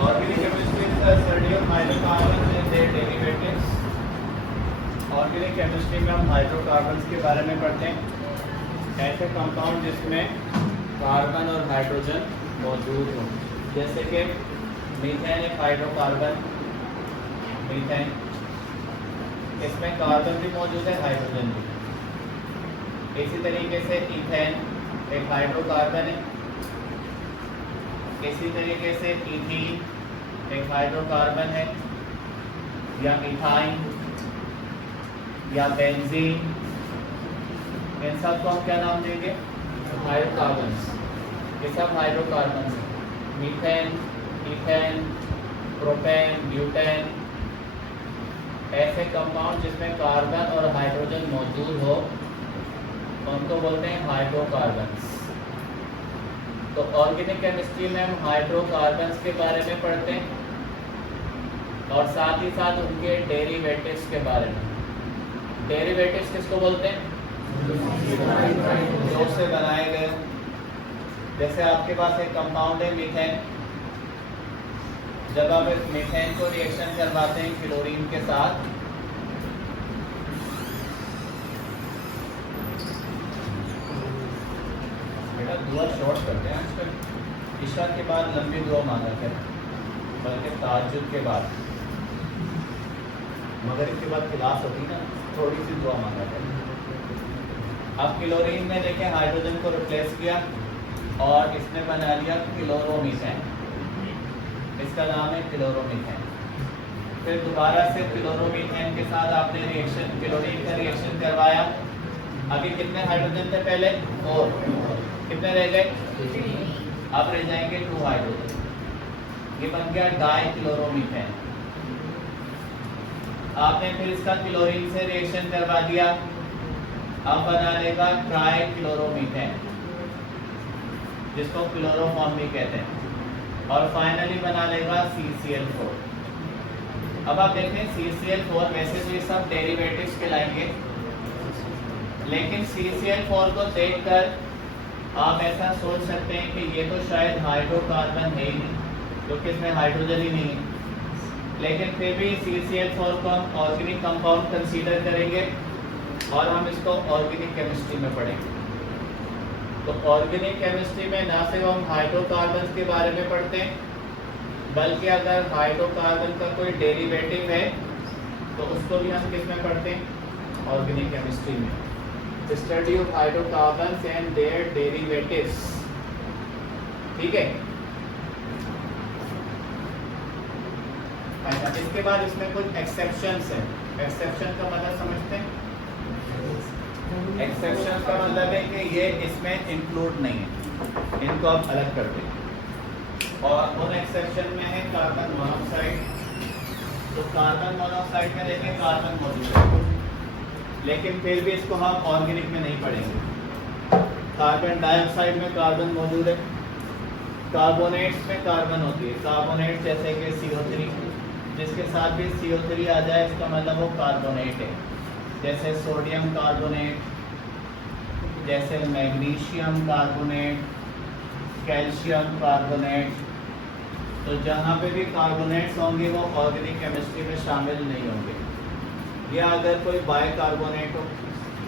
Organic chemistry is the study of hydrocarbons and their derivatives. Organic chemistry में हम hydrocarbons के बारे में पढ़ते हैं, ऐसे कंपाउंड जिसमें कार्बन और हाइड्रोजन मौजूद हो, जैसे कि मीथेन एक हाइड्रोकार्बन, मीथेन, इसमें कार्बन भी मौजूद है, हाइड्रोजन भी। इसी तरीके से इथेन एक हाइड्रोकार्बन है, इसी तरीके से इथीन एक हाइड्रोकार्बन है, या इथाइन या बेंजीन, इन सब को हम क्या नाम देंगे? हाइड्रोकार्बन्स। ये सब हाइड्रोकार्बन्स हैं। मीथेन, इथेन, प्रोपेन, ब्यूटेन, ऐसे कंपाउंड जिसमें कार्बन और हाइड्रोजन मौजूद हो उनको बोलते हैं हाइड्रोकार्बन्स। तो ऑर्गेनिक केमिस्ट्री में हम हाइड्रोकार्बन्स के बारे में पढ़ते हैं और साथ ही साथ उनके डेरिवेटिव्स के बारे में। डेरिवेटिव्स किसको बोलते हैं? जो से बनाए गए। जैसे आपके पास एक कंपाउंड है मीथेन, जब आप इस मीथेन को रिएक्शन करवाते हैं क्लोरीन के साथ, बेटा दुआ शॉर्ट करते हैं आजकल, इशा के बाद लंबी दुआ मांगा करें, बल्कि ताज्जुद के बाद, मगर इसके बाद क्लास होती ना, थोड़ी सी दुआ मांगा करें। अब क्लोरीन में देखें हाइड्रोजन को रिप्लेस किया और इसने बना लिया क्लोरोमीथेन, इसका नाम है क्लोरोमीथेन। फिर दोबारा से क्लोरोमीथेन के साथ आपने रिएक्शन, क्लोरीन का रिएक्शन करवाया। अभी कितने हाइड्रोजन थे पहले? 4, कितने रह गए? अब रह जाएंगे 2 हाइड्रोजन। ये बन गया डाई क्लोरोमीथेन। आपने फिर इसका क्लोरीन से रिएक्शन करवा दिया, अब बना लेगा ट्राई क्लोरोमीथेन, जिसको क्लोरोफॉर्म भी कहते हैं, और फाइनली बना लेगा CCl4। अब आप देखें CCl4 वैसे तो ये सब डेरिवेटिव्स कहलाएंगे, लेकिन CCl4 को देखकर आप ऐसा सोच सकते हैं कि ये तो शायद हाइड्रोकार्बन है ही नहीं, क्योंकि इसमें हाइड्रोजन ही नहीं है। लेकिन फिर भी CCl4 को हम ऑर्गेनिक कंपाउंड कंसीडर करेंगे और हम इसको ऑर्गेनिक केमिस्ट्री में पढ़ेंगे। तो ऑर्गेनिक केमिस्ट्री में ना सिर्फ हम हाइड्रोकार्बन्स के बारे में पढ़ते हैं, बल्कि अगर हाइड्रोकार्बन का कोई डेरिवेटिव है तो उसको भी हम किस में पढ़ते हैं? ऑर्गेनिक केमिस्ट्री में। Study of hydrocarbons and their derivatives. ठीक है, इसके बाद इसमें कुछ एक्सेप्शंस हैं। एक्सेप्शन का मतलब समझते हैं? एक्सेप्शन का मतलब है कि ये इसमें इंक्लूड नहीं है, इनको आप अलग कर दें। और उन एक्सेप्शन में है कार्बन मोनोऑक्साइड। तो कार्बन मोनोऑक्साइड में देखें कार्बन मौजूद है, लेकिन फिर भी इसको हम ऑर्गेनिक में नहीं पढ़ेंगे। कार्बन डाइऑक्साइड में कार्बन मौजूद है। कार्बोनेट्स में कार्बन होती है, कार्बोनेट जैसे कि CO3, जिसके साथ भी CO3 आ जाए इसका मतलब वो कार्बोनेट है। जैसे सोडियम कार्बोनेट, जैसे मैग्नीशियम कार्बोनेट, कैल्शियम कार्बोनेट। तो जहाँ पे भी कार्बोनेट्स होंगे वो ऑर्गेनिक केमिस्ट्री में शामिल नहीं होंगे। या अगर कोई बाइकार्बोनेट हो,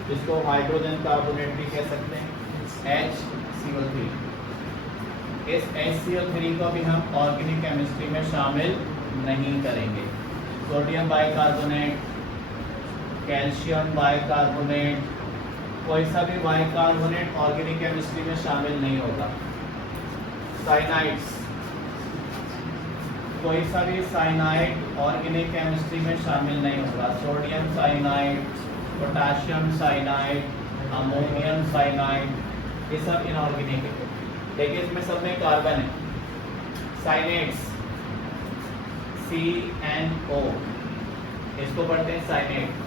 जिसको हाइड्रोजन कार्बोनेट भी कह सकते हैं, HCO3, इस HCO3 को भी हम ऑर्गेनिक केमिस्ट्री में शामिल नहीं करेंगे। सोडियम बाइकार्बोनेट, कैल्शियम बाइकार्बोनेट, कोई सा भी बाइकार्बोनेट ऑर्गेनिक केमिस्ट्री में शामिल नहीं होगा। साइनाइड्स, कोई सा भी साइनाइड ऑर्गेनिक केमिस्ट्री में शामिल नहीं होगा। Sodium cyanide, potassium cyanide, ammonium cyanide, ये सब इनऑर्गेनिक है। देखिए इसमें सब में कार्बन है। साइनेट्स, CNO, इसको पढ़ते हैं साइनेट।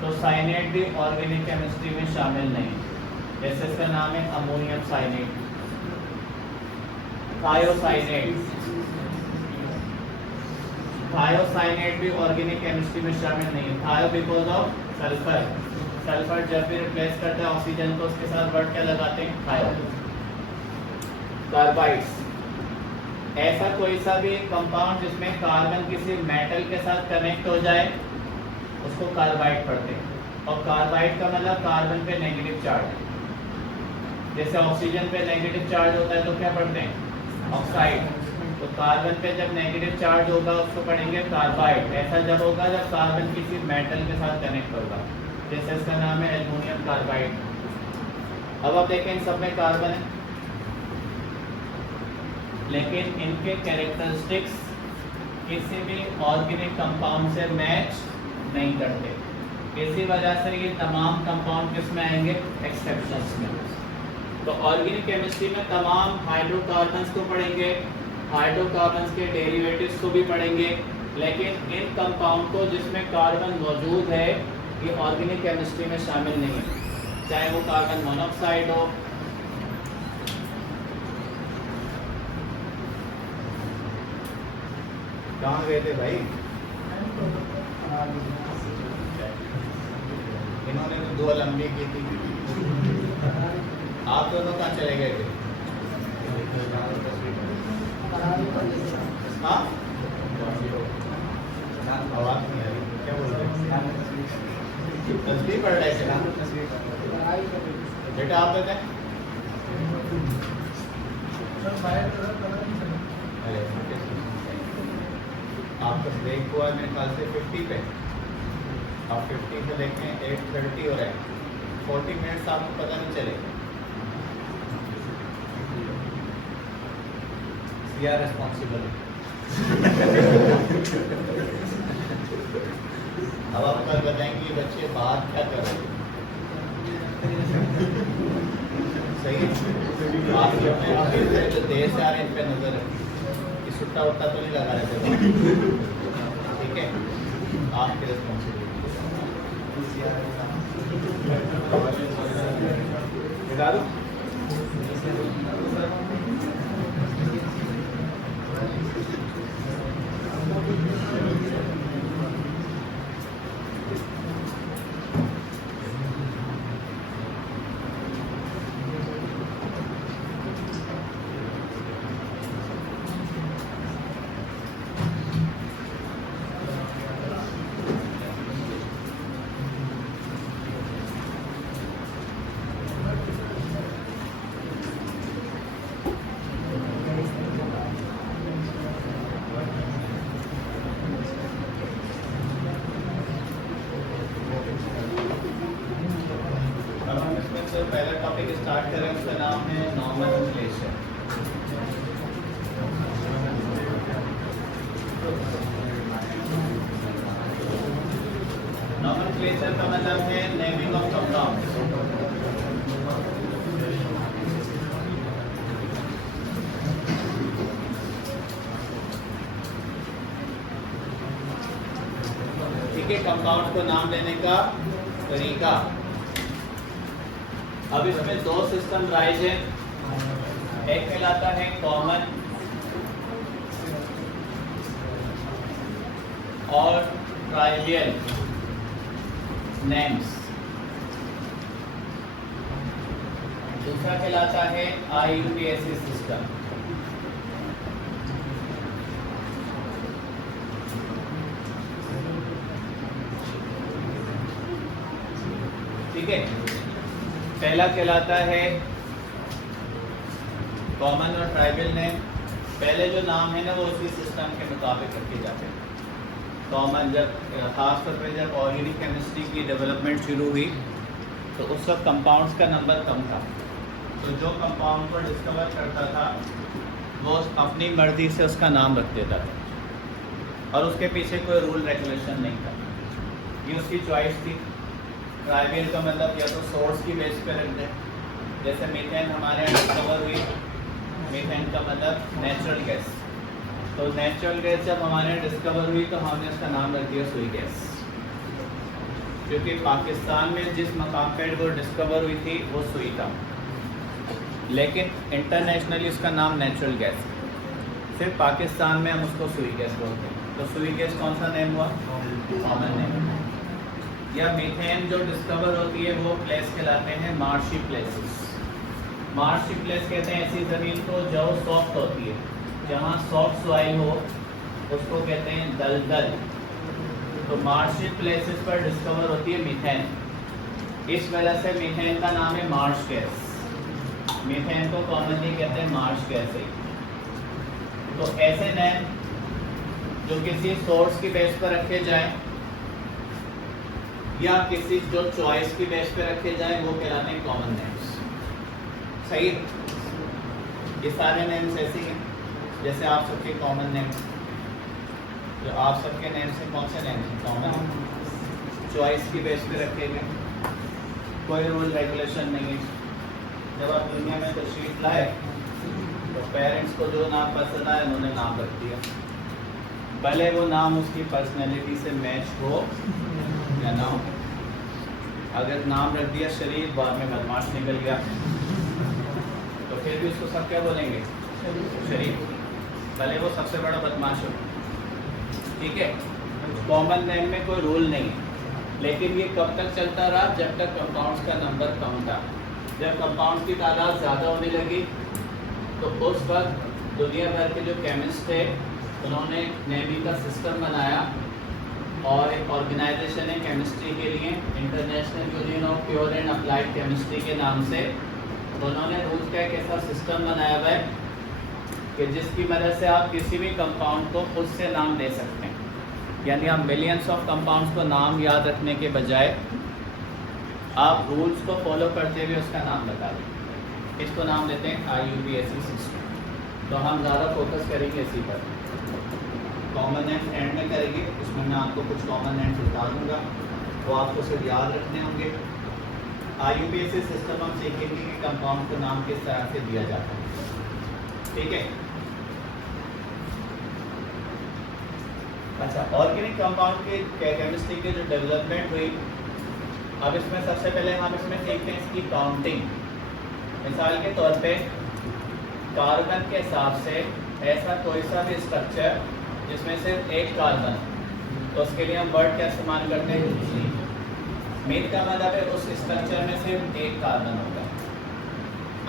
तो साइनेट भी ऑर्गेनिक केमिस्ट्री में शामिल नहीं, जैसे इसका नाम है अमोनियम साइनेट। थायोसाइनेट, थायोसाइनेट भी ऑर्गेनिक केमिस्ट्री में शामिल नहीं है। थायो बिकॉज ऑफ सल्फर। सल्फर जब भी रिप्लेस करता है ऑक्सीजन को, उसके साथ वर्ड क्या लगाते हैं? थायो। कार्बाइड्स, ऐसा कोई सा भी कंपाउंड जिसमें कार्बन किसी मेटल के साथ कनेक्ट हो जाए उसको कार्बाइड पढ़ते हैं। और कार्बाइड का मतलब कार्बन पे नेगेटिव चार्ज है। जैसे ऑक्सीजन पे नेगेटिव चार्ज होता है तो क्या पढ़ते हैं? ऑक्साइड। तो कार्बन पे जब नेगेटिव चार्ज होगा उसको पढ़ेंगे कार्बाइड। ऐसा जब होगा जब कार्बन किसी मेटल के साथ कनेक्ट होगा, जैसे इसका नाम है एल्युमिनियम कार्बाइड। अब आप देखें इन सब में कार्बन है, लेकिन इनके कैरेक्टरिस्टिक्स किसी भी ऑर्गेनिक कंपाउंड से मैच नहीं करते। इसी वजह से ये तमाम कंपाउंड किस में आएंगे? एक्सेप्शंस में। तो ऑर्गेनिक केमिस्ट्री में तमाम हाइड्रोकार्बन्स को पढ़ेंगे, हाइड्रोकार्बन्स के डेरिवेटिव्स को भी पढ़ेंगे, लेकिन इन कंपाउंड को जिसमें कार्बन मौजूद है ये ऑर्गेनिक केमिस्ट्री में शामिल नहीं है, चाहे वो कार्बन मोनोऑक्साइड हो, कहाँ गए थे भाई? इन्होंने तो 2 लंबी की थी, आप दोनों कहाँ चले गए थे? हाँ, आवाज नहीं आ रही, क्या बोल रहे हैं? तस्वीर पढ़ रहे थे बेटा, आप देते हैं? अरे आपका ब्रेक हुआ मेरे ख्याल से 50 पे, आप 50 से देखें 8:30 हो रहा है, 40 मिनट्स आपको पता नहीं चलेगा। We are responsible. अब आप कल बताएंगे बच्चे बात क्या कर रहे हैं। सही है, आप जो देर से आ रहे हैं इन पर नजर रखिए, सुट्टा उट्टा तो नहीं लगा रहे थे, ठीक है? आपकी रिस्पॉन्सिबिलिटी। पहला टॉपिक स्टार्ट करें, उसका नाम है नॉमेनक्लेचर। नॉमेनक्लेचर का मतलब है नेमिंग ऑफ कंपाउंड्स। ठीक है, कंपाउंड को नाम देने का तरीका। अब इसमें 2 सिस्टम राइज है, एक कहलाता है कॉमन और ट्राइवियल नेम्स, दूसरा कहलाता है IUPAC सिस्टम। ठीक है, पहला कहलाता है कॉमन और ट्राइबल नेम। पहले जो नाम है ना वो उसी सिस्टम के मुताबिक रखे जाते हैं। कॉमन जब खासतौर पर जब ऑर्गेनिक केमिस्ट्री की डेवलपमेंट शुरू हुई तो उस वक्त कंपाउंड्स का नंबर कम था, तो जो कंपाउंड को डिस्कवर करता था वो अपनी मर्जी से उसका नाम रख देता था और उसके पीछे कोई रूल रेगुलेशन नहीं था, ये उसकी चॉइस थी। ट्राइबल का मतलब या तो सोर्स की बेस पे रख दें, जैसे मीथेन हमारे यहाँ डिस्कवर हुई, मीथेन का मतलब नेचुरल गैस, तो नेचुरल गैस जब हमारे यहाँ डिस्कवर हुई तो हमने उसका नाम रख दिया सुई गैस, क्योंकि पाकिस्तान में जिस मकाम पर वो डिस्कवर हुई थी वो सुई था, लेकिन इंटरनेशनली उसका नाम नेचुरल गैस, सिर्फ पाकिस्तान में हम उसको सुई गैस बोलते हैं। तो सुई गैस कौन सा नेम हुआ? Common name. या मीथेन जो डिस्कवर होती है वो प्लेस कहलाते हैं मार्शी प्लेसेस। मार्शी प्लेस कहते हैं ऐसी ज़मीन को जो सॉफ्ट होती है, जहाँ सॉफ्ट सॉइल हो उसको कहते हैं दलदल। तो मार्शी प्लेसेस पर डिस्कवर होती है मीथेन, इस वजह से मीथेन का नाम है मार्श गैस। मीथेन को कॉमनली कहते हैं मार्श गैस है। तो ऐसे नेम जो किसी सोर्स की बेस पर रखे जाए या किसी जो चॉइस की बेस पर रखे जाए वो कहलाते हैं कॉमन नेम्स। सही है? ये सारे नेम्स ऐसे हैं जैसे आप सबके कॉमन नेम्स, जो आप सबके नेम्स हैं कौन से नेम्स हैं? कॉमन, चॉइस की बेस पे रखे गए, कोई रूल रेगुलेशन नहीं है। जब आप दुनिया में तशरीफ लाए तो पेरेंट्स को जो नाम पसंद आए उन्होंने नाम रख दिया, भले वो नाम उसकी पर्सनैलिटी से मैच हो या ना हो। अगर नाम रख दिया शरीफ, बाद में बदमाश निकल गया तो फिर भी उसको सब क्या बोलेंगे? शरीफ, भले वो सबसे बड़ा बदमाश हो। ठीक है? कॉमन नेम में कोई रूल नहीं है, लेकिन ये कब तक चलता रहा? जब तक कंपाउंड्स का नंबर कम था। जब कंपाउंड की तादाद ज़्यादा होने लगी तो उस वक्त दुनिया भर के जो केमिस्ट थे उन्होंने नेमी का सिस्टम बनाया, और एक ऑर्गेनाइजेशन है केमिस्ट्री के लिए, international union of pure and applied chemistry के नाम से। उन्होंने रूल्स का एक ऐसा सिस्टम बनाया हुआ है कि जिसकी मदद से आप किसी भी कंपाउंड को खुद से नाम दे सकते हैं। यानी आप मिलियंस ऑफ कंपाउंड्स को नाम याद रखने के बजाय आप रूल्स को फॉलो करते हुए उसका नाम बता दें। इसको नाम देते हैं IUPAC सिस्टम। तो हम ज़्यादा फोकस करेंगे इसी पर। कॉमन नेम्स एंड में करेंगे, उसमें मैं आपको कुछ कॉमन नेम्स बता दूँगा, वो आपको सिर्फ याद रखने होंगे। IUPAC सिस्टम हम सीखेंगे कि कंपाउंड को नाम किस तरह से दिया जाता है। ठीक है? अच्छा, ऑर्गेनिक कंपाउंड के केमिस्ट्री की जो डेवलपमेंट हुई, अब इसमें सबसे पहले हम इसमें सीखते हैं इसकी काउंटिंग। मिसाल के तौर पे कार्बन के हिसाब से ऐसा कोई सा भी स्ट्रक्चर जिसमें सिर्फ एक कार्बन, तो उसके लिए हम वर्ड क्या इस्तेमाल करते हैं? मीथ का मतलब है उस स्ट्रक्चर में सिर्फ एक कार्बन होगा।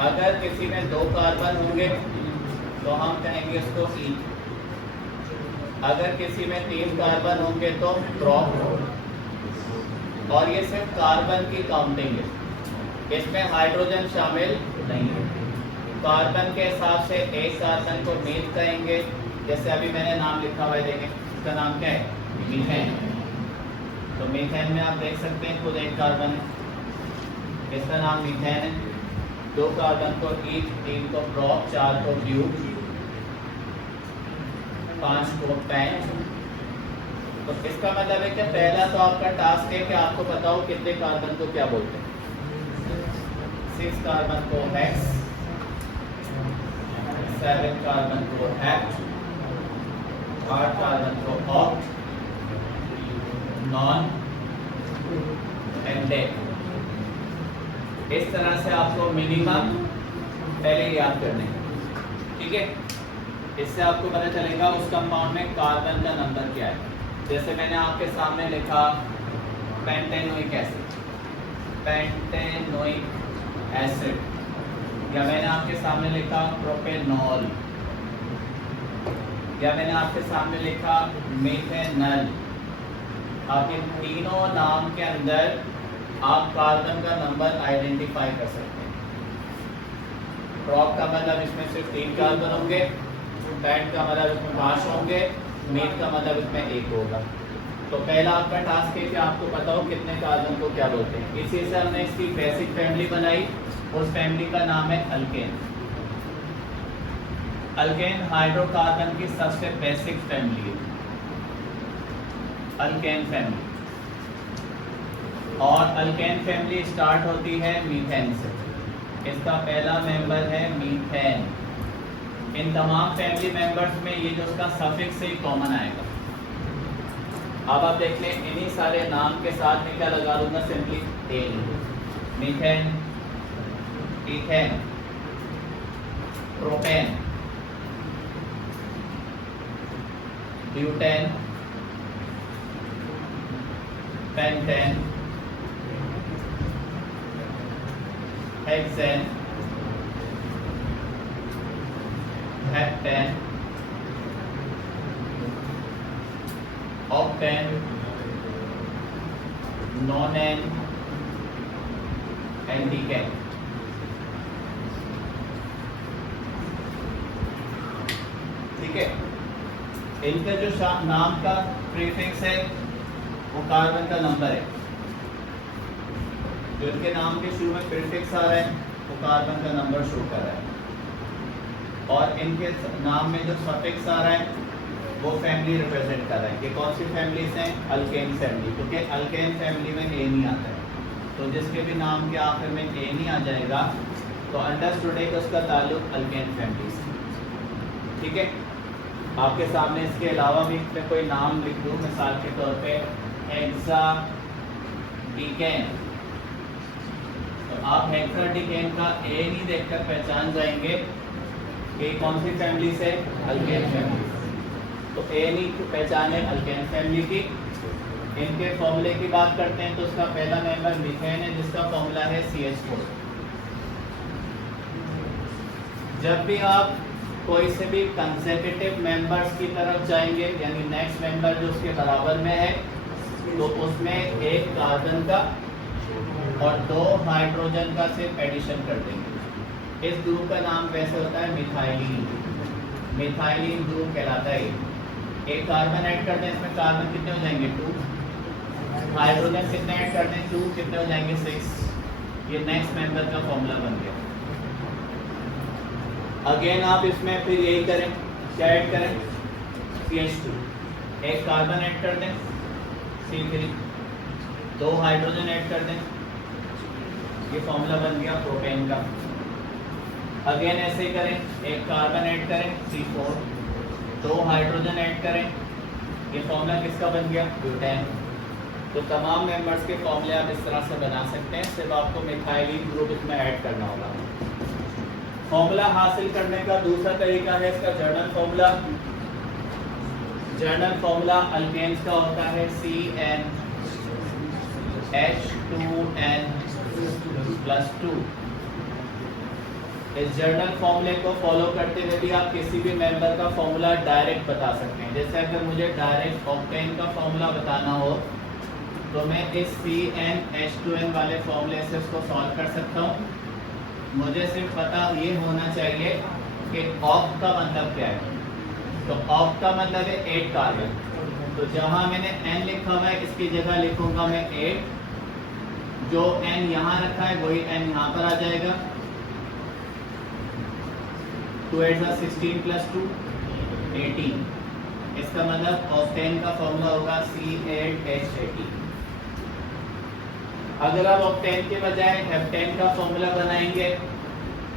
अगर किसी में दो कार्बन होंगे तो हम कहेंगे उसको ईथ। अगर किसी में तीन कार्बन होंगे तो प्रोप। और ये सिर्फ कार्बन की काउंटिंग है, इसमें हाइड्रोजन शामिल नहीं है। कार्बन के हिसाब से एक कार्बन को मीथ कहेंगे। जैसे अभी मैंने नाम लिखा हुआ है, देखें इसका नाम क्या है? मीथेन। तो मीथेन में आप देख सकते हैं खुद एक कार्बन है, इसका नाम मीथेन है। दो कार्बन को ईथ, तीन को प्रोप, चार को ब्यूट, पांच को पेंट। तो इसका मतलब है कि पहला तो आपका टास्क है कि आपको पता हो कितने कार्बन को क्या बोलते हैं। 6 कार्बन को हेक्स, 7 कार्बन को हेक्ट, 8 कार्बन को ऑक्ट, नॉन, एंडेक। इस तरह से आपको मिनिमम पहले याद करने हैं। ठीक है? इससे आपको पता चलेगा उस कंपाउंड में कार्बन का नंबर क्या है। जैसे मैंने आपके सामने लिखा पेंटेनोइक एसिड, पेंटेनोइक एसिड, या मैंने आपके सामने लिखा प्रोपेनॉल, या मैंने आपके सामने लिखा मेथेनॉल। आप इन तीनों नाम के अंदर आप कार्बन का नंबर आइडेंटिफाई कर सकते हैं। प्रोप का मतलब इसमें सिर्फ 3 कार्बन होंगे, पेंट का मतलब इसमें 5 होंगे, मीथ का मतलब इसमें 1 होगा। तो पहला आपका टास्क है कि आपको पता हो कितने कार्बन को क्या बोलते हैं। इसी से हमने इसकी बेसिक फैमिली बनाई, उस फैमिली का नाम है अल्केन। अल्केन हाइड्रोकार्बन की सबसे बेसिक फैमिली है, अल्केन फैमिली। और अल्केन फैमिली स्टार्ट होती है मीथेन से। इसका पहला मेंबर है मीथेन। इन तमाम फैमिली मेंबर्स में ये जो उसका सफिक्स है कॉमन आएगा। अब आप देख लें, इन्हीं सारे नाम के साथ में क्या लगा दूंगा? Simply n. Methane, ethane, propane, butane, pentane, hexane, heptane, octane, nonane and decane. ठीक है, इनका जो नाम का प्रीफिक्स है वो कार्बन का नंबर है। जो इनके नाम के शुरू में प्रीफिक्स आ रहा है वो कार्बन का नंबर शो कर रहा है, और इनके नाम में जो सफिक्स आ रहा है वो फैमिली रिप्रेजेंट कर रहा है। ये कौन सी फैमिलीज हैं? अल्केन फैमिली, क्योंकि अल्केन फैमिली में ए नहीं आता है, तो जिसके भी नाम के आखिर में ए नहीं आ जाएगा तो अंडरस्टूड है कि उसका ताल्लुक अल्केन फैमिली से। ठीक है, आपके सामने इसके अलावा भी मैं कोई नाम लिख दूँ, मिसाल के तौर पे हेक्सा डीकेन, तो आप हेक्सा डीकेन का ए नहीं देखकर पहचान जाएंगे कि कौन सी फैमिली से? Alkane family. तो ए नहीं पहचाने अल्केन फैमिली की। इनके फॉर्मूले की बात करते हैं तो उसका पहला मेंबर मीथेन है, जिसका फॉर्मूला है CH4। जब भी आप कोई से भी कंसेक्यूटिव मेंबर्स की तरफ जाएंगे, यानी नेक्स्ट मेंबर जो उसके बराबर में है, तो उसमें एक कार्बन का और 2 हाइड्रोजन का सिर्फ एडिशन कर देंगे। इस ग्रुप का नाम वैसे होता है मिथाइलिन। मिथाइलिन ग्रुप कहलाता है। एक कार्बन ऐड कर दें, इसमें कार्बन कितने हो जाएंगे? 2। हाइड्रोजन कितने ऐड कर दें? 2, कितने हो जाएंगे? 6। ये नेक्स्ट मेंबर का फॉर्मूला बन गया। अगेन आप इसमें फिर यही करें, क्या ऐड करें? CH2। एक कार्बन ऐड कर दें, C3, 2 हाइड्रोजन ऐड कर दें, ये फॉर्मूला बन गया प्रोपेन का। अगेन ऐसे ही करें, एक कार्बन ऐड करें, C4, 2 हाइड्रोजन ऐड करें, ये फॉर्मूला किसका बन गया? ब्यूटेन। तो तमाम मेंबर्स के फॉर्मूले आप इस तरह से बना सकते हैं, सिर्फ आपको मिथाइलिन ग्रुप इसमें ऐड करना होगा। फॉर्मूला हासिल करने का दूसरा तरीका है इसका general formula. General formula alkanes का होता है CnH2n+2। इस जर्नल फॉर्मूले को फॉलो करते हुए भी आप किसी भी मेंबर का फॉर्मूला डायरेक्ट बता सकते हैं। जैसे अगर मुझे डायरेक्ट ऑक्टेन का फॉर्मूला बताना हो तो मैं इस CnH2n वाले फॉर्मूले से उसको सॉल्व कर सकता हूँ। मुझे सिर्फ पता ये होना चाहिए कि ऑक्ट का मतलब क्या है। तो ऑक्ट का मतलब है 8 कार्बन। तो जहाँ मैंने n लिखा हुआ है इसकी जगह लिखूंगा मैं 8। जो n यहाँ रखा है वही n यहाँ पर आ जाएगा। 2 8 16 + 2 18। इसका मतलब ऑक्टेन का फॉर्मूला होगा C8H18। अगर आप ऑक्टेन के बजाय हेप्टेन का फॉर्मूला बनाएंगे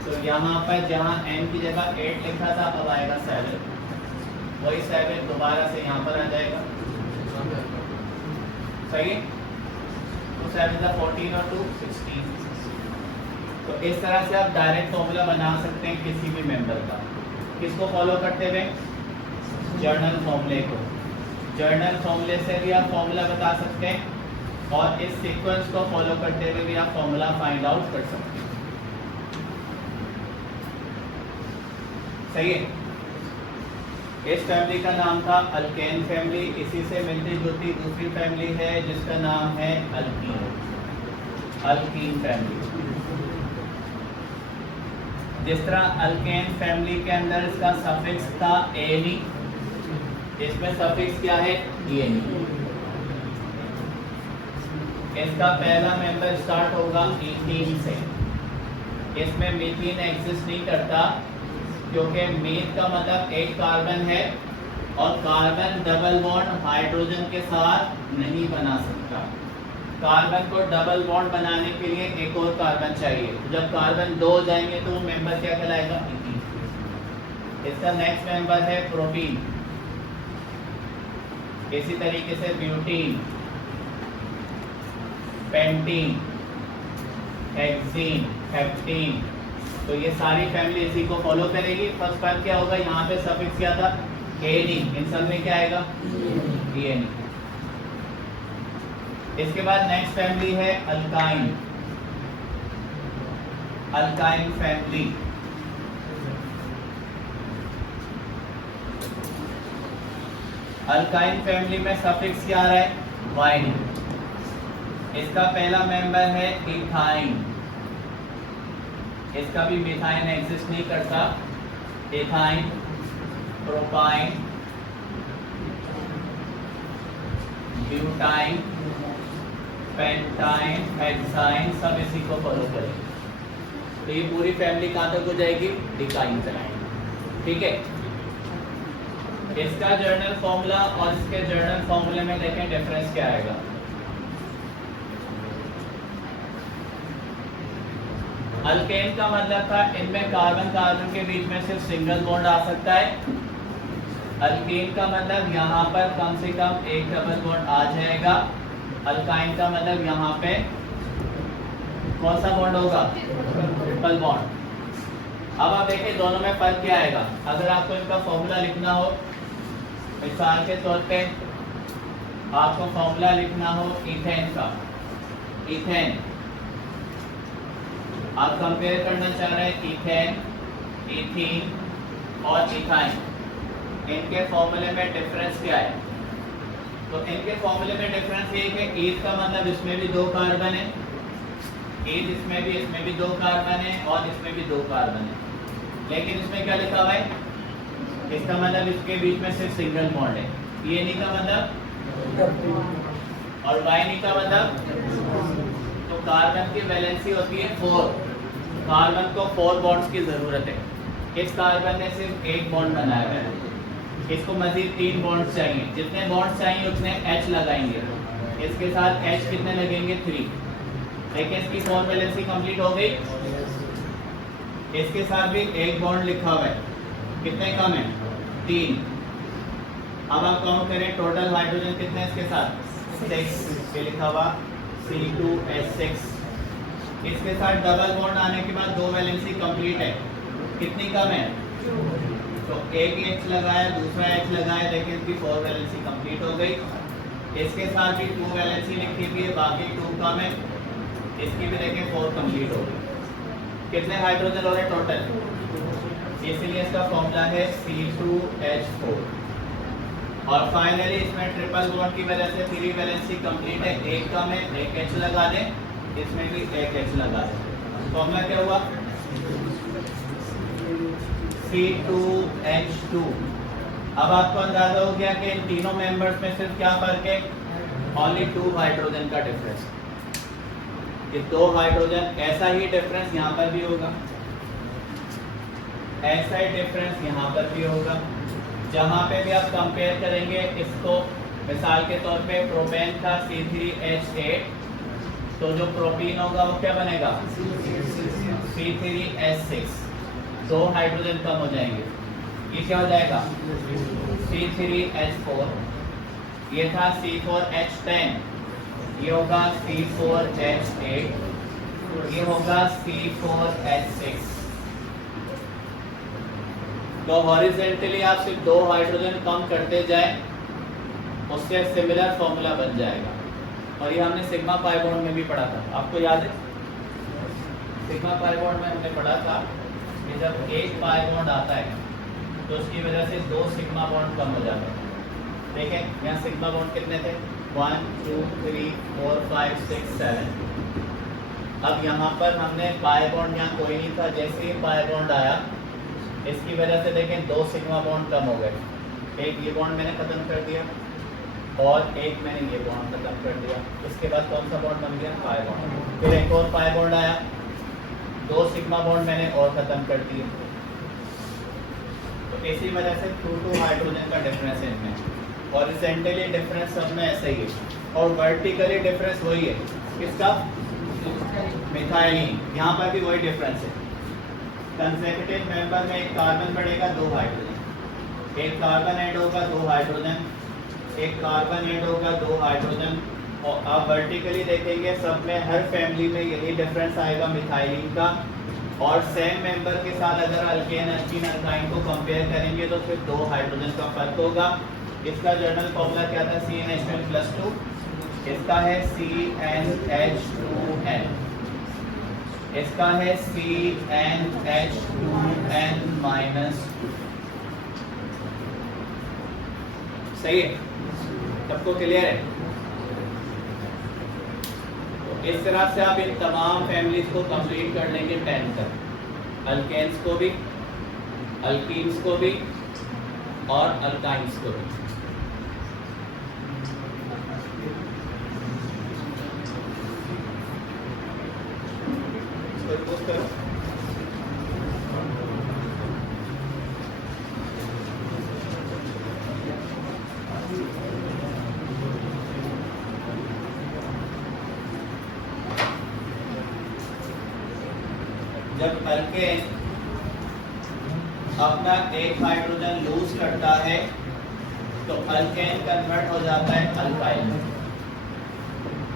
तो यहाँ पर जहाँ n की जगह 8 लिखा था अब आएगा 7। वही 7 दोबारा से यहाँ पर आ जाएगा। सही है, तो 7 × 14 और 2 16। तो इस तरह से आप डायरेक्ट फॉर्मूला बना सकते हैं किसी भी मेंबर का। किसको फॉलो करते हुए? जर्नल फॉर्मूले को। जर्नल फॉर्मूले से भी आप फॉर्मूला बता सकते हैं और इस सीक्वेंस को फॉलो करते हुए भी आप फॉर्मूला फाइंड आउट कर सकते हैं। सही है, इस फैमिली का नाम था अल्केन फैमिली। इसी से मिलती जुलती दूसरी फैमिली है जिसका नाम है अल्कीन। Alkyne family. जिस तरह अल्केन फैमिली के अंदर इसका सफिक्स था एनी, इसमें सफिक्स क्या है? ईएनी। इसका पहला मेंबर स्टार्ट होगा ईथीन से। इसमें मीथीन एग्जिस्ट नहीं करता क्योंकि मीथ का मतलब एक कार्बन है और कार्बन डबल बॉन्ड हाइड्रोजन के साथ नहीं बना सकता। कार्बन को डबल बॉन्ड बनाने के लिए एक और कार्बन चाहिए। तो जब कार्बन 2 हो जाएंगे तो वो मेंबर क्या कहलाएगा? ईथीन। इसका नेक्स्ट मेंबर है प्रोपीन। इसी तरीके से ब्यूटीन, पेंटीन, हेक्सीन, हेप्टीन। तो ये सारी फैमिली इसी को फॉलो करेगी। फर्स्ट फर्क क्या होगा? यहाँ पे सफिक्स क्या था? एनी। इन सब में क्या आएगा? एनी। इसके बाद नेक्स्ट फैमिली है alkyne. Alkyne family. Alkyne family में सफिक्स क्या आ रहा है? वाइन। इसका पहला मेंबर है इथाइन, इसका भी मिथाइन एग्जिस्ट नहीं करता। Ethyne, propyne, butyne, pentyne, hexyne, सब इसी को फॉलो करेंगे। तो ये पूरी फैमिली कहाँ तक हो जाएगी? डिकाइन चलाएंगे। ठीक है, इसका जर्नल फॉर्मूला और इसके जर्नल फॉर्मूले में देखें डिफरेंस क्या आएगा। अल्केन का मतलब था इनमें कार्बन कार्बन के बीच में सिर्फ सिंगल बॉन्ड आ सकता है। अल्केन का मतलब यहाँ पर कम से कम एक डबल बॉन्ड आ जाएगा। अल्काइन का मतलब यहाँ पे कौन सा बॉन्ड होगा? Triple bond. अब आप देखिए दोनों में फर्क क्या आएगा। अगर आपको इनका फॉर्मूला लिखना हो, मिसाल के तौर पे आपको फॉर्मूला लिखना हो इथेन का, इथेन आप कंपेयर करना चाह रहे हैं इथेन, इथीन और इथाइन, इनके फॉर्मूले में डिफरेंस क्या है? तो इनके फॉर्मूले में डिफरेंस ये है कि ईथ का मतलब इसमें भी 2 कार्बन है, ईथ इसमें भी 2 कार्बन है और इसमें भी 2 कार्बन है। लेकिन इसमें क्या लिखा हुआ है? इसका मतलब इसके बीच में सिर्फ सिंगल बॉन्ड है। ये नहीं का मतलब और वाई नहीं का मतलब। तो कार्बन की वैलेंसी होती है 4। कार्बन को 4 बॉन्ड्स की जरूरत है। इस कार्बन ने सिर्फ 1 बॉन्ड बनाया है, इसको मजीद 3 बॉन्ड्स चाहिए। जितने बॉन्ड्स चाहिए उतने H लगाएंगे। इसके साथ H कितने लगेंगे? 3। देखिए इसकी 4 वैलेंसी कंप्लीट हो गई। इसके साथ भी 1 बॉन्ड लिखा हुआ है, कितने कम है? 3। अब आप काउंट करें टोटल हाइड्रोजन कितने इसके साथ? 6 लिखा हुआ C2H6। इसके साथ डबल बॉन्ड आने के बाद 2 वैलेंसी कंप्लीट है, कितनी कम है? तो एक H लगाया, दूसरा H लगाया, लेकिन इसकी 4 वैलेंसी कंप्लीट हो गई। इसके साथ भी 2 वैलेंसी लिखी हुई है, बाकी 2 कम है। इसकी भी देखिए 4 कंप्लीट हो गई। कितने हाइड्रोजन हो रहे टोटल? इसीलिए इसका फॉर्मूला है C2H4। और फाइनली इसमें ट्रिपल बॉन्ड की वजह से 3 वैलेंसी कंप्लीट है, एक कम है, एक H लगा दें, इसमें भी एक H लगा दें। फॉर्मूला क्या हुआ? C2H2। अब आपको अंदाजा हो गया कि इन तीनों मेंबर्स में सिर्फ क्या फर्क है? ओनली 2 हाइड्रोजन का डिफरेंस। ये 2 हाइड्रोजन, ऐसा ही डिफरेंस यहाँ पर भी होगा, ऐसा ही डिफरेंस यहाँ पर भी होगा। जहाँ पे भी आप कंपेयर करेंगे इसको, मिसाल के तौर पे प्रोपेन था C3H8, तो जो प्रोपीन होगा वो क्या बनेगा? C3H6। 2 हाइड्रोजन कम हो जाएंगे, ये क्या हो जाएगा? C3H4। ये था C4H10, ये होगा C4H8, ये होगा C4H6। तो हॉरिजॉन्टली आप सिर्फ 2 हाइड्रोजन कम करते जाए, उससे सिमिलर फॉर्मूला बन जाएगा। और ये हमने सिग्मा पाई बॉन्ड में भी पढ़ा था, आपको याद है? सिग्मा पाई बॉन्ड में हमने पढ़ा था कि जब एक पाई बॉन्ड आता है तो उसकी वजह से 2 सिग्मा बॉन्ड कम हो जाते हैं। देखें यहाँ सिग्मा बॉन्ड कितने थे? 1 2 3 4 5 6 7। अब यहाँ पर हमने पाई बॉन्ड यहाँ कोई नहीं था, जैसे ही पाई बॉन्ड आया इसकी वजह से देखें 2 सिग्मा बॉन्ड कम हो गए। एक ये बॉन्ड मैंने ख़त्म कर दिया और एक मैंने ये बॉन्ड ख़त्म कर दिया। इसके बाद कौन सा बॉन्ड बन गया? Pi bond. फिर एक और पाई बॉन्ड आया, 2 सिग्मा बॉन्ड मैंने और ख़त्म कर दिए। तो इसी वजह से 2 हाइड्रोजन का डिफरेंस है इनमें। हॉरिजॉन्टली डिफरेंस सब में ऐसा ही है और वर्टिकली डिफरेंस वही है। किसका? मिथाइलिन। यहाँ पर भी वही डिफरेंस है। कंसेक्यूटिव मेंबर में एक कार्बन बढ़ेगा, 2 हाइड्रोजन, एक कार्बन ऐड होगा, 2 हाइड्रोजन, एक कार्बन ऐड होगा, 2 हाइड्रोजन। और आप वर्टिकली देखेंगे सब में, हर फैमिली में यही डिफरेंस आएगा मिथाइलिन का। और सेम मेंबर के साथ अगर अल्केन अल्कीन अल्काइन को कंपेयर करेंगे तो सिर्फ 2 हाइड्रोजन का फर्क होगा। इसका जर्नल फॉर्मूला क्या था? CnH2+2। इसका है CnH2n, इसका है CnH2n-2। सही है, सबको क्लियर है? तो इस तरह से आप इन तमाम फैमिलीज को कंप्लीट कर लेंगे 10 तक, अल्केन्स को भी, अल्कीन्स को भी और अल्काइंस को भी। जब अल्केन अपना एक हाइड्रोजन लूज करता है तो अल्केन कन्वर्ट हो जाता है अल्काइल में,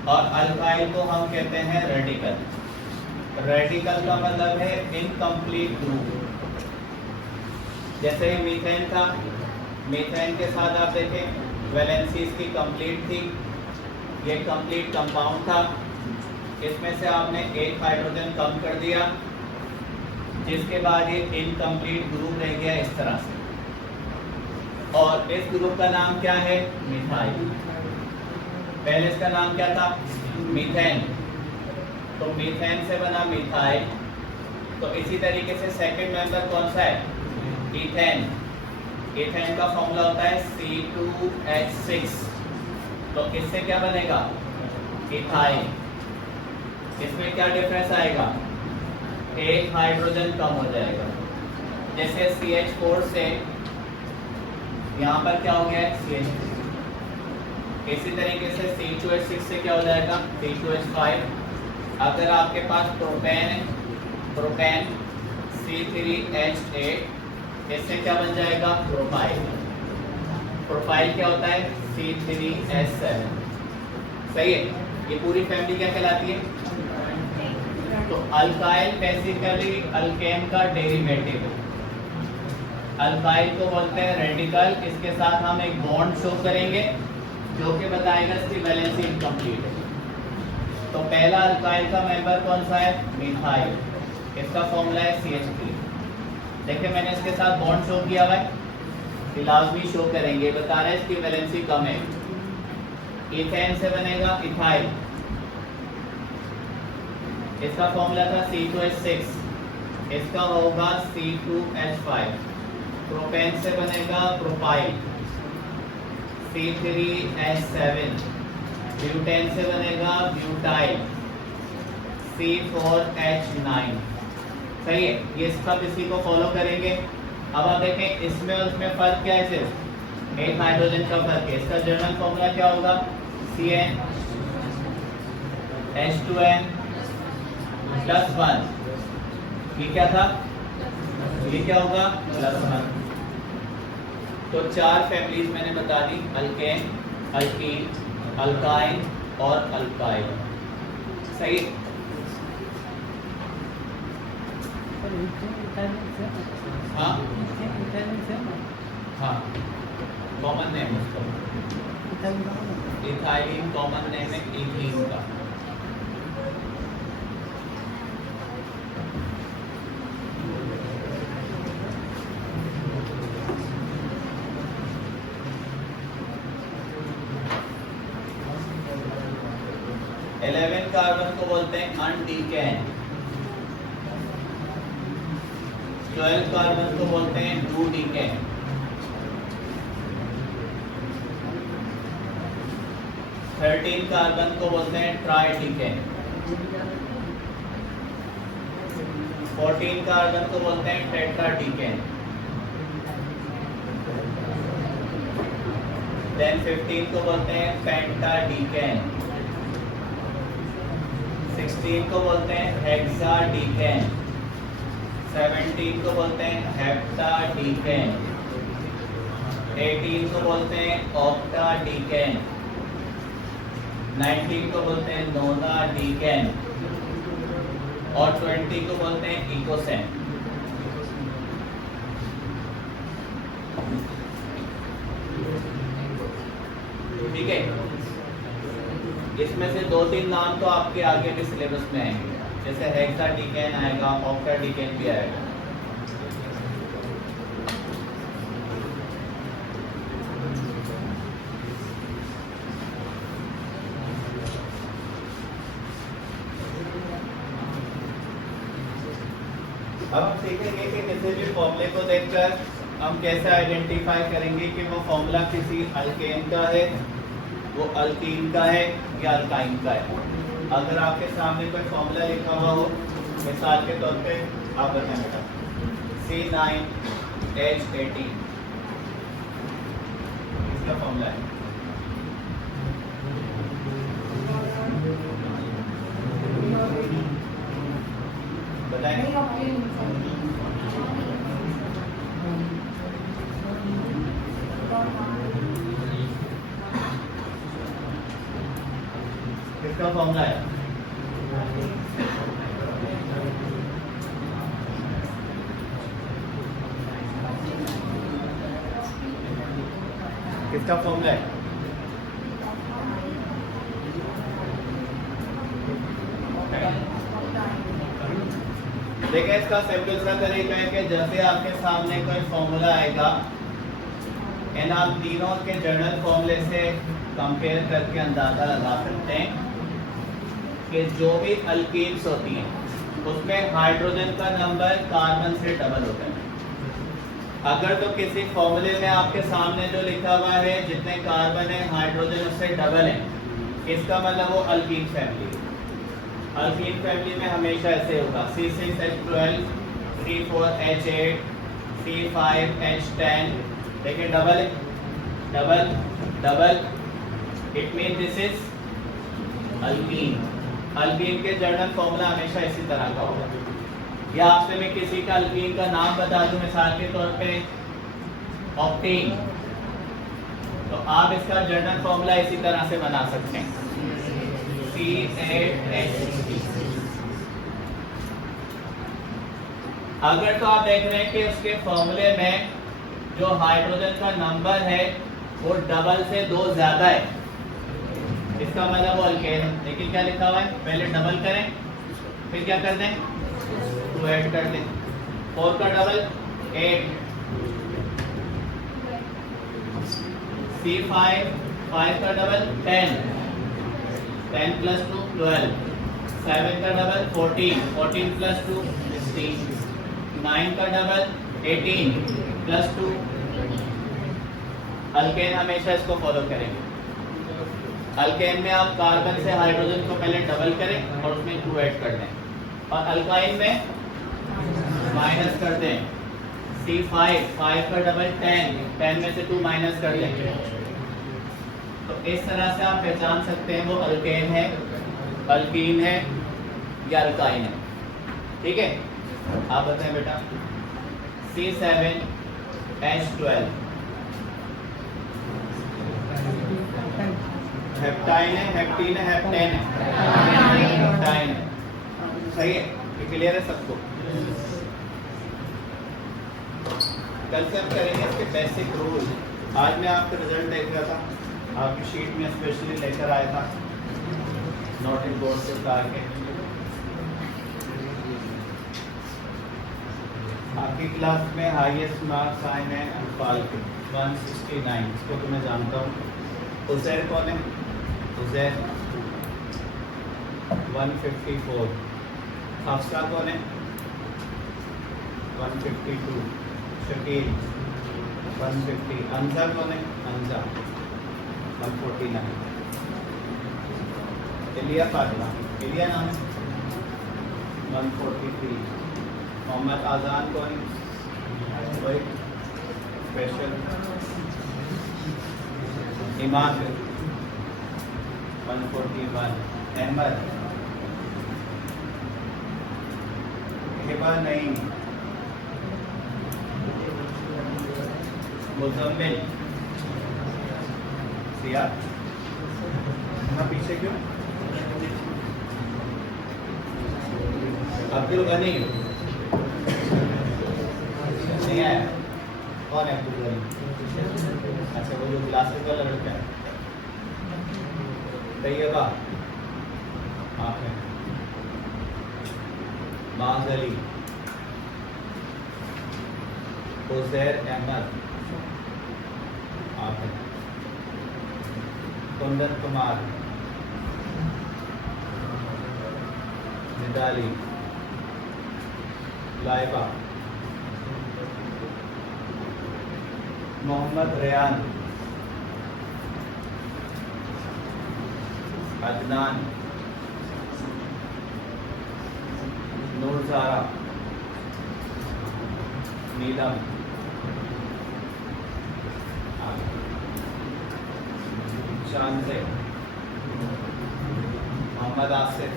और अल्काइल को हम कहते हैं रेडिकल। रेडिकल का मतलब है इनकम्प्लीट ग्रुप। जैसे मीथेन था, मीथेन के साथ आप देखें वैलेंसी इसकी कंप्लीट थी, ये कंप्लीट कंपाउंड था, इसमें से आपने एक हाइड्रोजन कम कर दिया, जिसके बाद ये इनकम्प्लीट ग्रुप रह गया इस तरह से, और इस ग्रुप का नाम क्या है? मिथाइल। पहले इसका नाम क्या था? मीथेन। तो मीथेन से बना मिथाइल। तो इसी तरीके से सेकंड मेंबर कौन सा है? इथेन। इथेन का फॉर्मूला होता है C2H6। तो इससे क्या बनेगा? इथाइल। इसमें क्या डिफरेंस आएगा? एक हाइड्रोजन कम हो जाएगा। जैसे CH4 से यहाँ पर क्या हो गया है? CH3। इसी तरीके से C2H6 से क्या हो जाएगा? C2H5। अगर आपके पास प्रोपेन है, प्रोपेन C3H8, इससे क्या बन जाएगा? प्रोपाइल। प्रोपाइल क्या होता है? C3H7। सही है? ये पूरी फैमिली क्या कहलाती है? तो अल्काइल बेसिकली अल्केन का डेरिवेटिव है। अल्काइल को बोलते हैं रेडिकल। इसके साथ हम एक बॉन्ड शो करेंगे जो कि बताएगा इसकी वैलेंसी इनकम्प्लीट है। तो पहला अल्काइल का मेंबर कौन सा है? मिथाइल। इसका फॉर्मूला है CH3। देखिए मैंने इसके साथ बॉन्ड शो किया हुआ है, लाजमी शो करेंगे, बता रहे हैं इसकी वैलेंसी कम है। इथेन से बनेगा इथाइल, इसका फॉर्मूला था C2H6, इसका होगा C2H5। प्रोपेन से बनेगा प्रोपाइल, C3H7। ब्यूटेन से बनेगा ब्यूटाइल, C4H9। सही है? ये सब इसी को फॉलो करेंगे। अब आप देखें इसमें और उसमें फर्क क्या है? सिर्फ एक हाइड्रोजन का फर्क है। इसका जर्नल फॉर्मूला क्या होगा? CN H2N +1। ये क्या था? ये क्या होगा? +1। तो 4 फैमिलीज मैंने बता दी, अल्केन, अल्कीन, अल्काइन और अल्काइल। सही? हाँ हाँ, कॉमन नेम उसका इथाइलिन, कॉमन नेम है इथीन का। कार्बन को बोलते हैं अनडीकेन। 12 कार्बन को बोलते हैं डूडीकेन। 13 कार्बन को बोलते हैं ट्राइडीकेन। 14 कार्बन को बोलते हैं टेट्राडीकेन। देन 15 को बोलते हैं पेंटाडीकेन। 16 को बोलते हैं हेक्साडीकेन। 17 को बोलते हैं हेप्टाडीकेन। 18 को बोलते हैं ऑक्टाडीकेन। 19 को बोलते हैं नोनाडीकेन और 20 को बोलते हैं इकोसेन। ठीक है, इसमें से 2-3 नाम तो आपके आगे के सिलेबस में आएंगे, जैसे हेक्साडीकेन आएगा, ऑक्टाडीकेन भी आएगा। अब हम सीखेंगे कि किसी भी फॉर्मूले को देखकर हम कैसे आइडेंटिफाई करेंगे कि वो फॉर्मूला किसी अल्केन का है, वो अल्कीन का है या अल्काइन का है। अगर आपके सामने कोई फॉर्मूला लिखा हुआ हो, मिसाल के तौर पे आप बताएं बेटा C9H18 इसका फॉर्मूला है। बताएं किसका फॉर्मूला है? किसका फॉर्मूला है? देखिए इसका सिंपल सा तरीका है कि जैसे आपके सामने कोई फॉर्मूला आएगा, इन आप तीनों के जनरल फॉर्मूले से कंपेयर करके अंदाजा लगा सकते हैं कि जो भी अल्कीन्स होती हैं उसमें हाइड्रोजन का नंबर कार्बन से डबल होता है। अगर तो किसी फॉर्मूले में आपके सामने जो लिखा हुआ है जितने कार्बन है हाइड्रोजन उससे डबल है, इसका मतलब वो अल्कीन फैमिली है। अल्कीन फैमिली में हमेशा ऐसे होगा C6H12, C4H8, C5H10। देखिए डबल है, double double, it mean this is alkyne. Alkyne के जनरल फॉर्मूला हमेशा इसी तरह का होगा। या आपसे मैं किसी का अल्कीन का नाम बता दूं, मिसाल के तौर पे ऑक्टेन, तो आप इसका जनरल फॉर्मूला इसी तरह से बना सकते हैं C8H3। अगर तो आप देख रहे हैं कि उसके फॉर्मूले में जो हाइड्रोजन का नंबर है वो डबल से 2 ज्यादा है, इसका मतलब वो अल्केन है। लेकिन क्या लिखा हुआ है, पहले डबल करें फिर क्या कर दें, 2 ऐड कर दें। 4 का डबल 8, C5, 5 का डबल 10, 10 प्लस 2 12, 7 का डबल 14, 14 प्लस 2 16, 9 का डबल 18 प्लस 2। अल्केन हमेशा इसको फॉलो करेंगे। अल्केन में आप कार्बन से हाइड्रोजन को पहले डबल करें और उसमें 2 ऐड कर दें, और अल्काइन में माइनस कर दें। C5, 5 का डबल 10, 10 में से 2 माइनस कर देंगे। तो इस तरह से आप पहचान सकते हैं वो अल्केन है, अल्कीन है या अल्काइन है। ठीक है, आप बताएं बेटा C7H12 हेप्टाइन है, हेप्टीन है, हेप्टेन है, हेप्टाइन है। सही है, ये क्लियर है सबको? कल से हम करेंगे इसके बेसिक रूल। आज मैं आपका रिजल्ट देख रहा था, आपकी शीट में स्पेशली लेकर आया था नोटिस बोर्ड से उतार के। आपकी क्लास में हाईएस्ट मार्क्स आए हैं अनफाल के 169, इसको तो मैं जानता हूँ। उजैर कौन है? उजैर 154। हफ्सा कौन है? 152। शकील 150। अंजा कौन है? अंजा 149। इलिया फातिमा, इलिया नाम है 143। मोहम्मद आज़ान कौन है? वही स्पेशल। ईमान 141। अहमद हिबा नहीं, मुजम्मिल सिया पीछे क्यों? अब्दुल गनी नहीं है। कौन है अब्दुल गनी? अच्छा, वो जो ग्लासेस वाला लड़का है। तैयबा आप हैं। माज अली, उजैर अहमद आप हैं। कुंदन कुमार, निदाली, लाइबा, मोहम्मद रेयान, अदनान, नूरजारा, नीलम, शानसे, मोहम्मद आसिफ,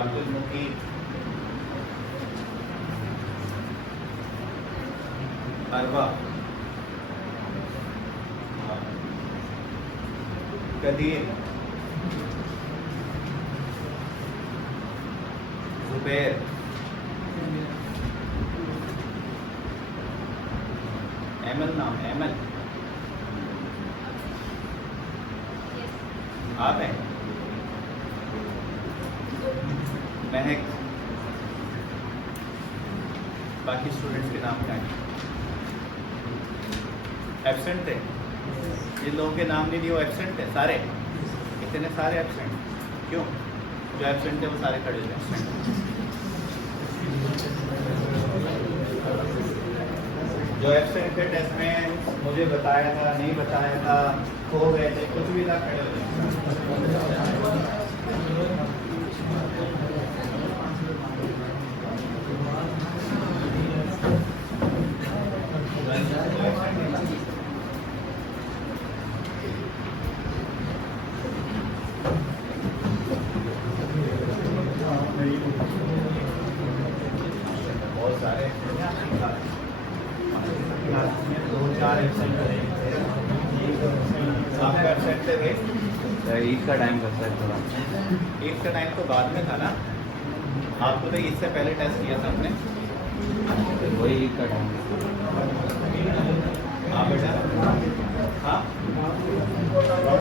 अब्दुल मुकीम, अरबा, कदीर, जुबैर, एमल नाम है, एमल आप हैं, महक, बाकी स्टूडेंट्स के नाम क्या हैं? एब्सेंट थे, जिन लोगों के नाम नहीं लिए वो एब्सेंट थे सारे, इतने सारे एब्सेंट क्यों? जो एब्सेंट थे वो सारे खड़े थे एब्सेंट। जो एब्सेंट थे टेस्ट में मुझे बताया था, नहीं बताया था, खो गए थे, कुछ भी था, खड़े हो गए। बहुत सारे दो चार एब्सेंट थे, आपका एब्सेंट थे भाई। ईद का टाइम करता है थोड़ा। ईद का टाइम तो बाद में था ना, आपको तो ईद से पहले टेस्ट किया था हमने। वही ईद का टाइम। हाँ बेटा, हाँ